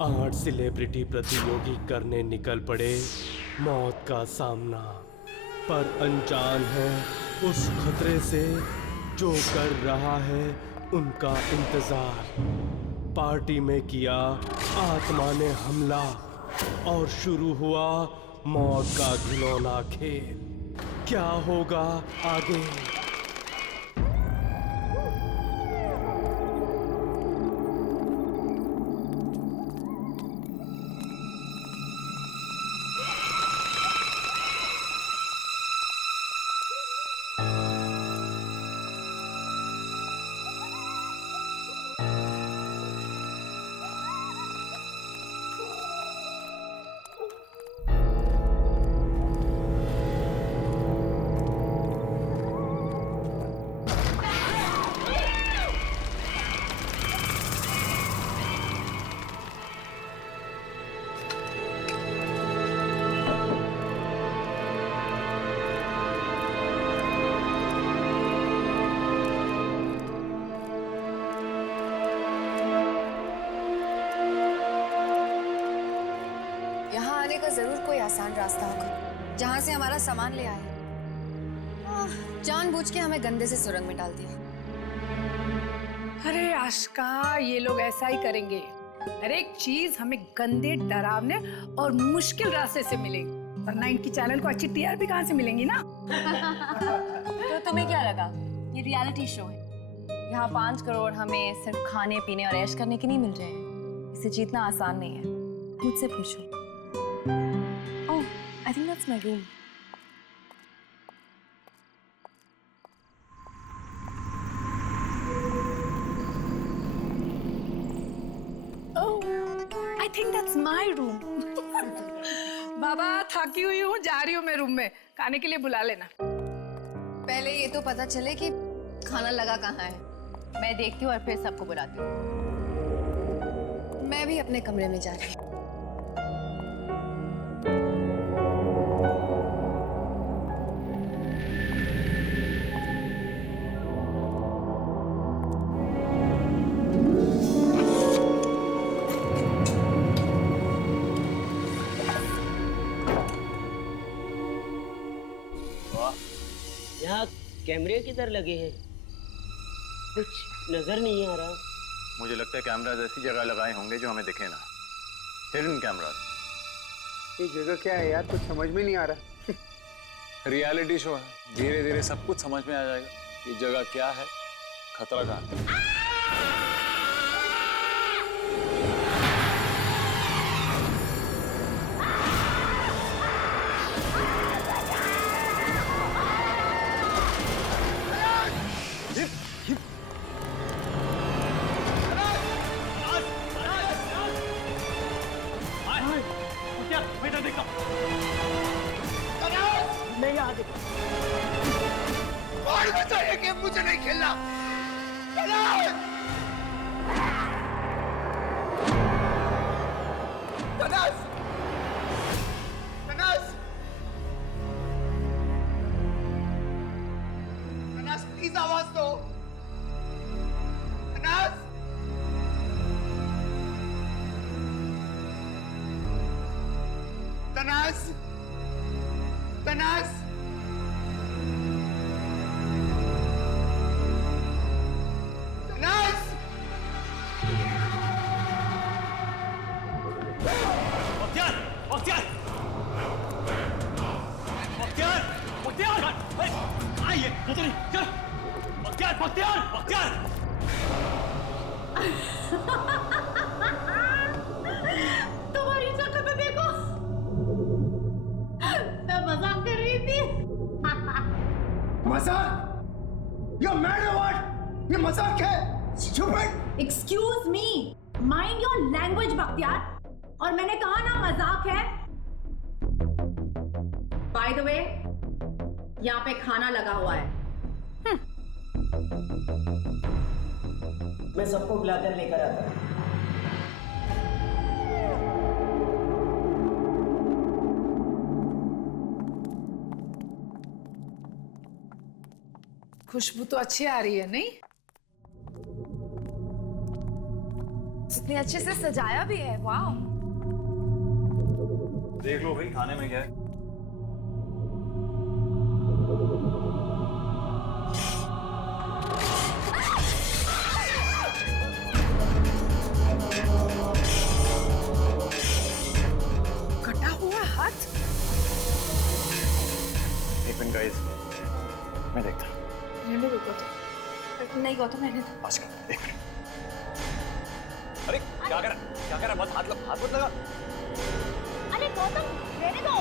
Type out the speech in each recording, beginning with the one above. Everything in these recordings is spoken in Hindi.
8 सेलिब्रिटी प्रतियोगी करने निकल पड़े मौत का सामना, पर अनजान है उस खतरे से जो कर रहा है उनका इंतजार। पार्टी में किया आत्मा ने हमला और शुरू हुआ मौत का घिनौना खेल। क्या होगा आगे? का जरूर कोई आसान रास्ता होगा जहां से हमारा सामान ले आए। जानबूझ के हमें गंदे से सुरंग में डाल दिया। अरे आशिका, ये लोग ऐसा ही करेंगे। हर एक चीज हमें गंदे, डरावने और मुश्किल रास्ते से मिलेगी, वरना इनकी चैनल को अच्छी टीआरपी कहाँ से मिलेंगी ना। तो तुम्हें क्या लगा ये रियलिटी शो है? यहाँ 5 करोड़ हमें सिर्फ खाने पीने और ऐश करने के नहीं मिल रहे हैं। इसे जीतना आसान नहीं है, मुझसे पूछो। Oh, I think that's my room. Oh, I think that's my room. बाबा, थकी हुई हूँ, जा रही हूँ मैं रूम में। खाने के लिए बुला लेना। पहले ये तो पता चले कि खाना लगा कहाँ है। मैं देखती हूँ और फिर सबको बुलाती हूँ। मैं भी अपने कमरे में जा रही हूँ। यहाँ कैमरे किधर लगे हैं? कुछ नजर नहीं आ रहा। मुझे लगता है कैमराज ऐसी जगह लगाए होंगे जो हमें दिखे ना। Hidden cameras. ये जगह क्या है यार, कुछ समझ में नहीं आ रहा। रियलिटी शो है, धीरे धीरे सब कुछ समझ में आ जाएगा। ये जगह क्या है, खतरा कहाँ है। और बताइए कि मुझे नहीं खेलना। तनास! तनास! तनास, प्लीज आवाज दो। तनास! तनास! तनास! तुम्हारी शक्ल तो देखो, मैं मजाक कर रही थी। मजाक? You're mad or what? ये मजाक है? Stupid! Excuse me, mind your language Bakhtiyar. और मैंने कहा ना मजाक है। By the way, यहाँ पे खाना लगा हुआ है। मैं सबको बुलाकर लेकर आता हूँ। खुशबू तो अच्छी आ रही है, नहीं? इतने अच्छे से सजाया भी है, वाह। देख लो भाई खाने में क्या है। कटा हुआ हाथ। एक मिनट गाइस, मैं देखता हूँ। रहने दो गौतम। नहीं गौतम, रहने दो। पास कर, एक मिनट। अरे क्या कर रहा है? मत हाथ मत लगा। अरे गौतम रहने दो।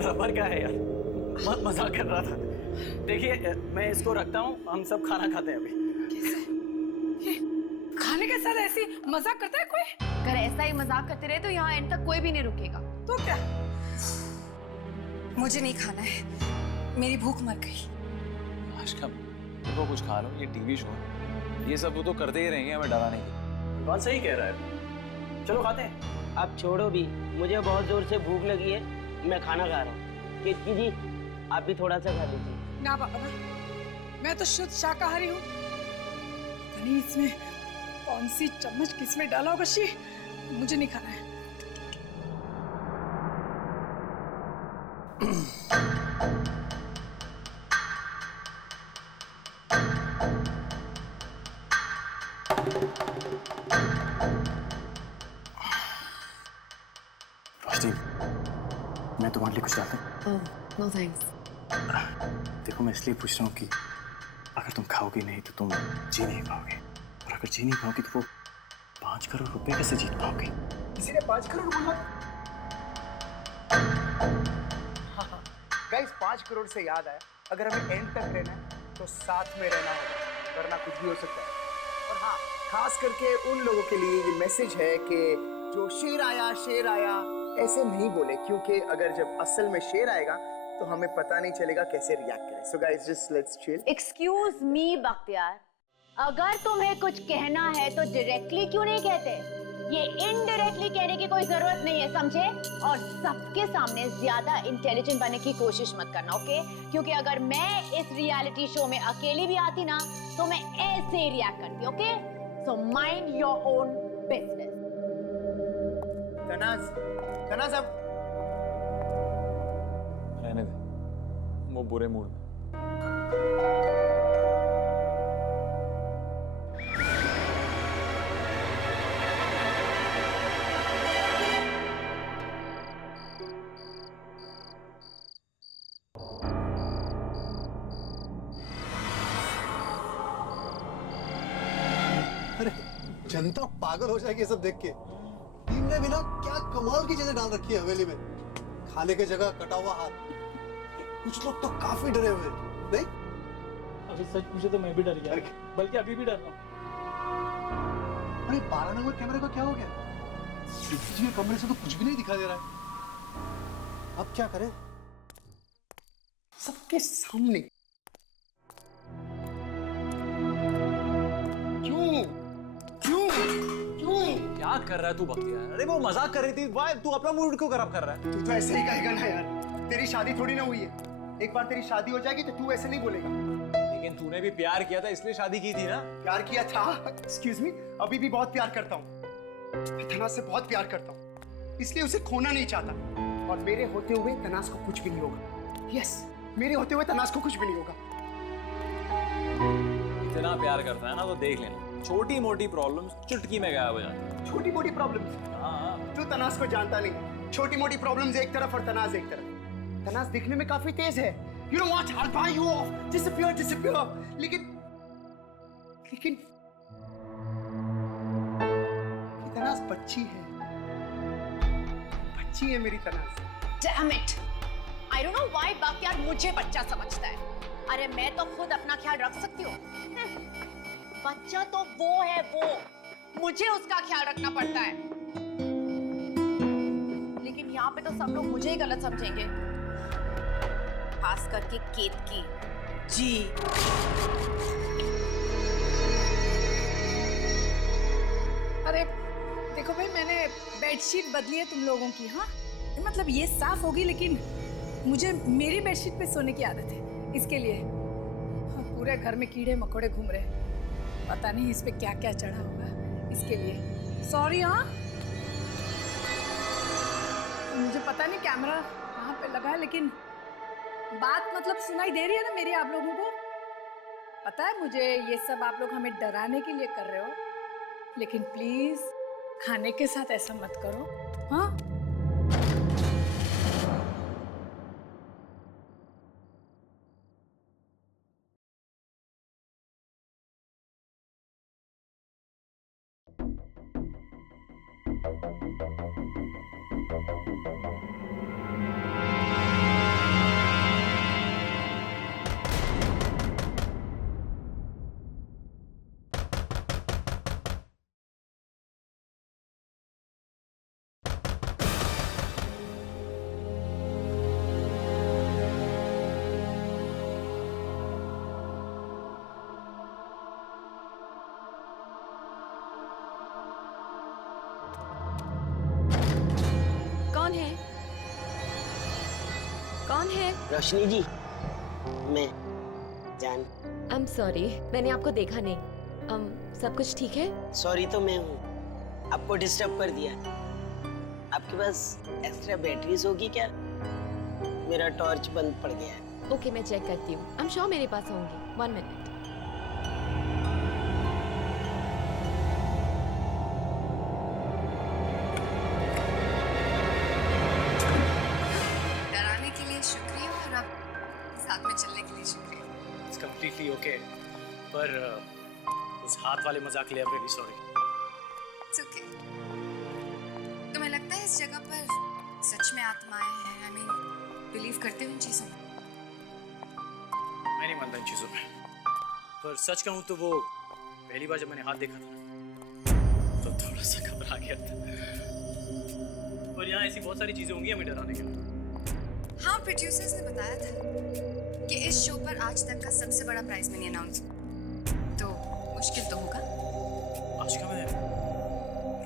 रबर का है यार, मजाक कर रहा था। देखिए मैं इसको रखता हूँ, हम सब खाना खाते हैं अभी। खाने के साथ ऐसी मजाक करता है कोई? अगर ऐसा ही मजाक करते रहे तो यहाँ एंड तक कोई भी नहीं रुकेगा। तो क्या? मुझे नहीं खाना है, मेरी भूख मर गई। आशिका, तुमको कुछ खा लो, ये टीवी शो है, ये सब वो तो करते ही रहेंगे हमें डराने के। कौन सही कह रहा है, चलो खाते हैं। आप छोड़ो भी, मुझे बहुत जोर से भूख लगी है, मैं खाना खा रहा हूँ। केतकी जी आप भी थोड़ा सा खा लीजिए। ना बाबा, मैं तो शुद्ध शाकाहारी हूँ। पता नहीं इसमें कौन सी चम्मच किसमें डाला होगा। शी, मुझे नहीं खाना है। रोशनी, मैं तुम्हारे लिए कुछ डालता हूँ? No thanks. देखो मैं इसलिए पूछ रहा हूँ कि अगर तुम खाओगी नहीं तो तुम जी नहीं पाओगे, और अगर जी नहीं पाओगी तो वो 5 करोड़ रुपए कैसे जीत पाओगे? किसी ने 5 करोड़ बोला? गाइस 5 करोड़ से याद आया, अगर हमें एंड तक रहना है तो साथ में रहना होगा, वरना कुछ भी हो सकता है। और हाँ, खास करके उन लोगों के लिए ये मैसेज है कि जो शेर आया ऐसे नहीं बोले, क्योंकि अगर जब असल में शेर आएगा तो हमें पता नहीं चलेगा कैसे रिएक्ट करें। So guys just let's chill. Excuse me Bakhtiyar, अगर तुम्हें कुछ कहना है तो डायरेक्टली क्यों नहीं कहते? ये इनडायरेक्टली कहने की कोई जरूरत नहीं है, समझे? और सबके सामने ज्यादा इंटेलिजेंट बनने की कोशिश मत करना, ओके? क्योंकि अगर मैं इस रियलिटी शो में अकेली भी आती ना तो मैं ऐसे ही रिएक्ट करती, okay? So mind your own business. Tanaz अब रहने दे, वो बुरे मूड में। अरे जनता पागल हो जाएगी ये सब देख के। टीम ने भी ना क्या कमाल की चीजें डाल रखी है हवेली में। खाने की जगह कटा हुआ हाथ। कुछ लोग तो काफी डरे हुए नहीं? अभी सच पूछे तो मैं भी डर गया, बल्कि अभी भी डर रहा हूँ। अरे 12 नंबर कैमरे का क्या हो गया? सीसीटीवी के कमरे से तो कुछ भी नहीं दिखाई दे रहा है। अब क्या करें? सबके सामने क्यों क्या कर रहा है तू बख्तियार? अरे वो मजाक कर रही थी, वाई तू अपना मूड क्यों खराब कर रहा है? तू तो ऐसे ही कहेगा ना यार, तेरी शादी थोड़ी ना हुई है। एक बार तेरी शादी हो जाएगी तो तू ऐसे नहीं बोलेगा। लेकिन तूने भी प्यार किया था इसलिए शादी की थी ना? प्यार किया था? एक्सक्यूज मी, अभी भी बहुत प्यार करता हूँ। मैं तनाज से बहुत प्यार करता हूँ, इसलिए उसे खोना नहीं चाहता। और मेरे होते हुए तनाज को कुछ भी नहीं होगा। यस, मेरे होते हुए तनाज को कुछ भी नहीं होगा। इतना प्यार करता है ना तो देख लेना, छोटी मोटी प्रॉब्लम्स चुटकी में गायब हो जाती है। छोटी मोटी प्रॉब्लम्स? हाँ। तू तनाज को जानता नहीं। छोटी मोटी प्रॉब्लम्स एक तरफ और तनाज एक तरफ। तनाज दिखने में काफी तेज है। You know what? I'll buy you off. Disappear. लेकिन तनाज बच्ची है। बच्ची है मेरी Tanaz. Damn it! I don't know why Bakhtiyar मुझे बच्चा समझता है। अरे मैं तो खुद अपना ख्याल रख सकती हूँ। बच्चा तो वो है वो, मुझे उसका ख्याल रखना पड़ता है। लेकिन यहाँ पे तो सब लोग मुझे ही गलत समझेंगे, खास करके केतकी जी। अरे देखो भाई, मैंने बेडशीट बदली है तुम लोगों की। हाँ मतलब ये साफ होगी, लेकिन मुझे मेरी बेडशीट पे सोने की आदत है, इसके लिए। पूरे घर में कीड़े मकोड़े घूम रहे हैं, पता नहीं इस पे क्या क्या चढ़ा होगा, इसके लिए सॉरी। हाँ, मुझे पता नहीं कैमरा कहाँ पे लगा है, लेकिन बात मतलब सुनाई दे रही है ना मेरी आप लोगों को? पता है मुझे ये सब आप लोग हमें डराने के लिए कर रहे हो, लेकिन प्लीज खाने के साथ ऐसा मत करो। हाँ, कौन है? कौन है? रोशनी जी, मैं जान। I'm sorry, मैंने आपको देखा नहीं। सब कुछ ठीक है? सॉरी तो मैं हूँ, आपको डिस्टर्ब कर दिया। आपके पास एक्स्ट्रा बैटरीज होगी क्या? मेरा टॉर्च बंद पड़ गया है। ओके, मैं चेक करती हूँ। I'm sure मेरे पास होंगी। 1 मिनट। डराने के लिए शुक्रिया और अब साथ में चलने के लिए शुक्रिया। इट्स कंप्लीटली ओके, पर उस हाथ वाले मजाक के लिए I am really sorry. It's okay. तुम्हें लगता है इस जगह पर सच में आत्माएं हैं? आई मीन, बिलीव करते हो इन चीजों में? मैं नहीं मानता इन चीजों में, पर सच कहूँ तो वो पहली बार जब मैंने हाथ देखा था तो थोड़ा सा घबरा गया था। पर यहाँ ऐसी बहुत सारी चीजें होंगी हमें डराने के लिए। हाँ, प्रोड्यूसर्स ने बताया था कि इस शो पर आज तक का सबसे बड़ा प्राइज मनी अनाउंस, तो मुश्किल तो होगा। आज का मैं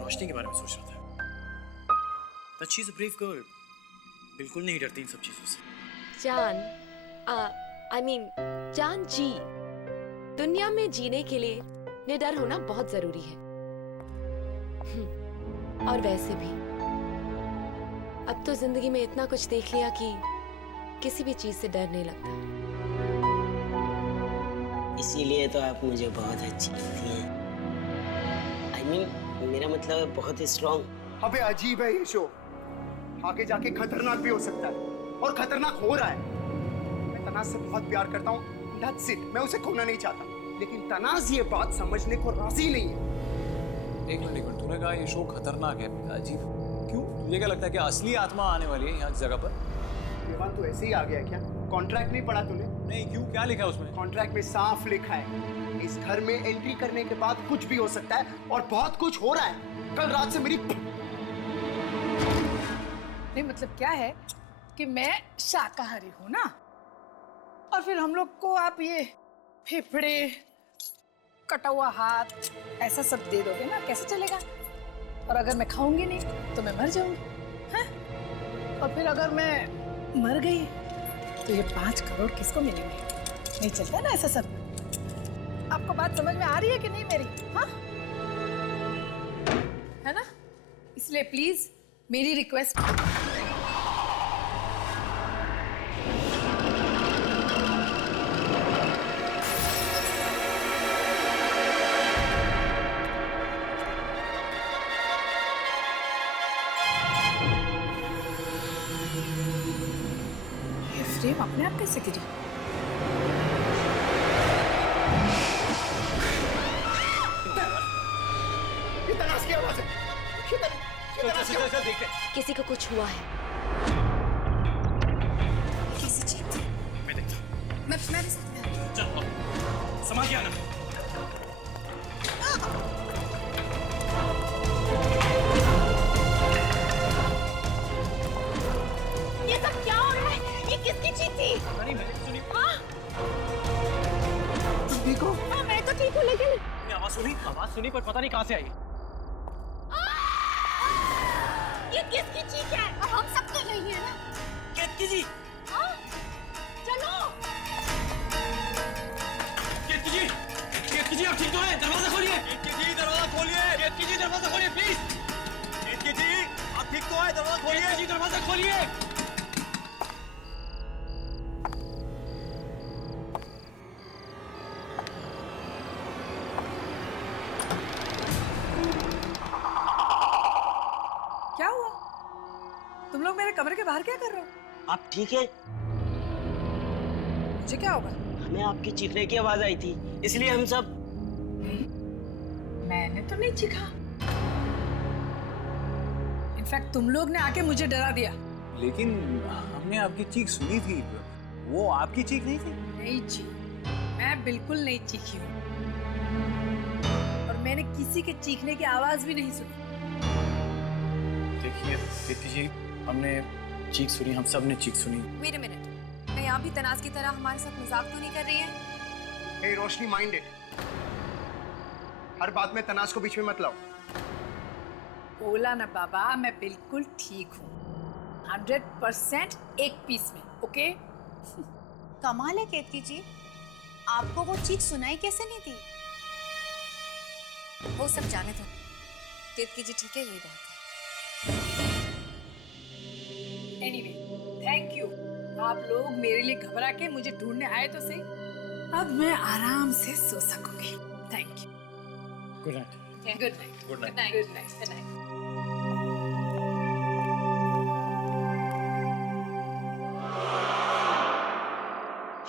रोशनी के बारे में सोच रहा था। That she's a brave girl, बिल्कुल नहीं डरती इन सब चीजों से। जान जी, दुनिया में जीने के लिए निडर होना बहुत जरूरी है। और वैसे भी अब तो जिंदगी में इतना कुछ देख लिया कि किसी भी चीज से डर नहीं लगता। इसीलिए तो आप मुझे बहुत अच्छी लगती हैं। I mean, मेरा मतलब है बहुत स्ट्रॉन्ग। अबे अजीब है ये शो, आगे जाके खतरनाक भी हो सकता है और खतरनाक हो रहा है। मैं तनाज से बहुत प्यार करता हूँ, that's it, मैं उसे खोना नहीं चाहता, लेकिन तनाज ये बात समझने को राजी नहीं है। एक मिनट, तूने कहा ये शो खतरनाक है, अजीब क्यों? तुझे क्या लगता है कि असली आत्मा आने वाली है यहाँ इस जगह पर? देवान तू ऐसे ही आ गया है क्या? कॉन्ट्रैक्ट नहीं पढ़ा तूने? नहीं, क्यों? क्या लिखा है उसमें? कॉन्ट्रैक्ट में साफ लिखा है इस घर में एंट्री करने के बाद कुछ भी हो सकता है, और बहुत कुछ हो रहा है। कल रात से मेरी नहीं मतलब क्या है कि मैं शाकाहारी हूँ ना, और फिर हम लोग को आप ये फेफड़े, कटा हुआ हाथ, ऐसा सब दे दोगे ना, कैसे चलेगा? और अगर मैं खाऊंगी नहीं तो मैं मर जाऊंगी, हैं? और फिर अगर मैं मर गई तो ये 5 करोड़ किसको मिलेंगे? नहीं चलता ना ऐसा सब। आपको बात समझ में आ रही है कि नहीं मेरी? हाँ, है ना? इसलिए प्लीज मेरी रिक्वेस्ट, ये फ्रेम अपने आप कैसे गिरी? ये तनाज की आवाज है। किसी को कुछ हुआ है। किसी चीज मैं देखता हूँ। मैं भी साथ में आऊँ। चलो, संभाल के आना। ये सब क्या हो रहा है? ये किसकी चीज थी? नहीं, मैंने सुनी। तुम ठीक हो? हाँ, मैं तो ठीक हूँ, लेकिन आवाज सुनी पर पता नहीं कहाँ से आई। ये किसकी चीज है? हम सब तो नहीं है ना? किसकी चीज? केतकी जी आप ठीक तो हैं? दरवाजा खोलिए। केतकी जी दरवाजा खोलिए। केतकी जी दरवाजा खोलिए प्लीज। केतकी जी आप ठीक तो हैं? दरवाजा खोलिए। केतकी जी दरवाजा खोलिए। क्या हुआ? तुम लोग मेरे कमरे के बाहर क्या कर रहे हो? आप ठीक है? मुझे क्या होगा? हमें आपकी चीखने की आवाज आई थी, इसलिए हम सब। मैंने तो नहीं चीखा। इनफैक्ट तुम लोग ने आके मुझे डरा दिया। लेकिन हमने आपकी चीख सुनी थी, वो आपकी चीख नहीं थी। नहीं जी, मैं बिल्कुल नहीं चीखी हूँ और मैंने किसी के चीखने की आवाज भी नहीं सुनी। देखिए केतकी जी, हमने चीख सुनी, हम सब ने चीख सुनी। वेट अ मिनट, मैं यहाँ भी तनाज की तरह हमारे साथ मजाक तो नहीं कर रही है? हे रोशनी, माइंड इट। हर बात में तनाज को बीच में मत लाओ। बोला ना बाबा, मैं बिल्कुल ठीक हूँ, 100% एक पीस में। ओके? कमाल है केतकी जी, आपको वो चीख सुनाई कैसे नहीं थी? वो सब जाने दो, केतकी जी ठीक है, यही बात है। Anyway, thank you. आप लोग मेरे लिए घबरा के मुझे ढूंढने आए तो सही। अब मैं आराम से सो सकूंगी। Thank you. Good night. Good night. Good night. Good night. Good night.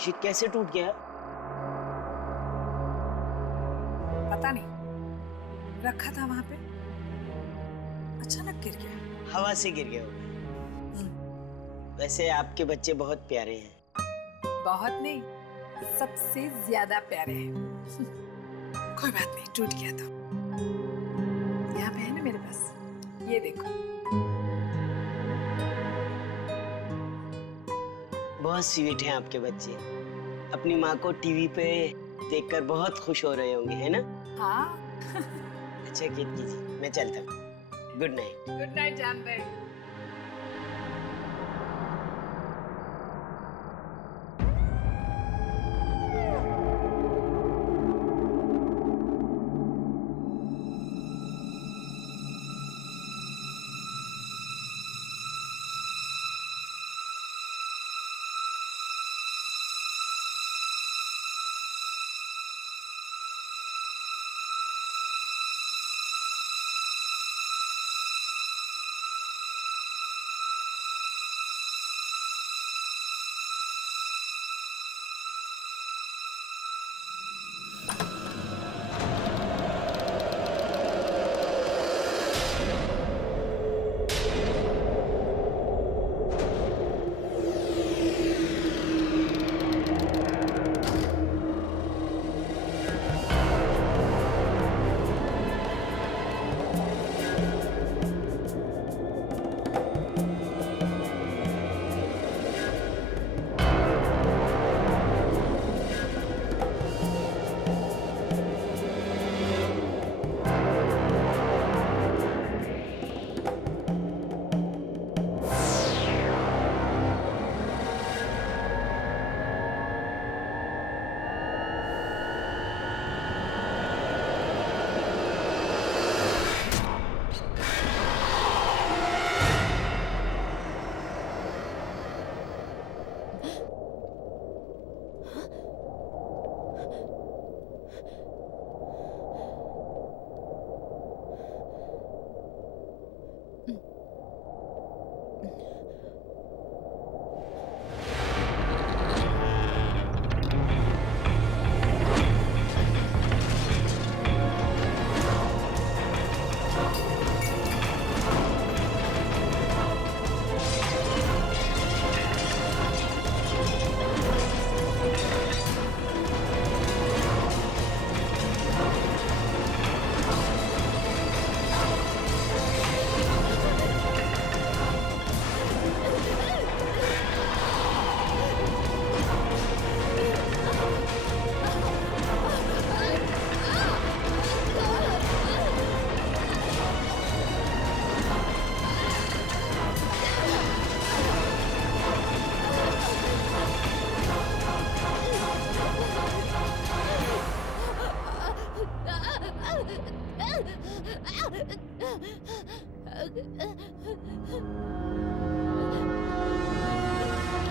ये कैसे टूट गया? पता नहीं, रखा था वहां पे, अचानक गिर गया। हवा से गिर गया होगा। वैसे आपके बच्चे बहुत प्यारे हैं। बहुत नहीं, सबसे ज्यादा प्यारे हैं। कोई बात नहीं, टूट गया तो यहाँ पे है ना मेरे पास, ये देखो। बहुत स्वीट हैं आपके बच्चे। अपनी माँ को टीवी पे देखकर बहुत खुश हो रहे होंगे, है ना? हाँ। अच्छा केतकी जी, मैं चलता हूँ। Good night. गुड नाइट जान भाई।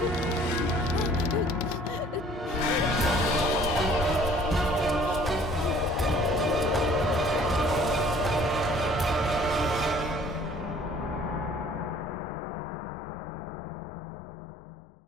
Ah!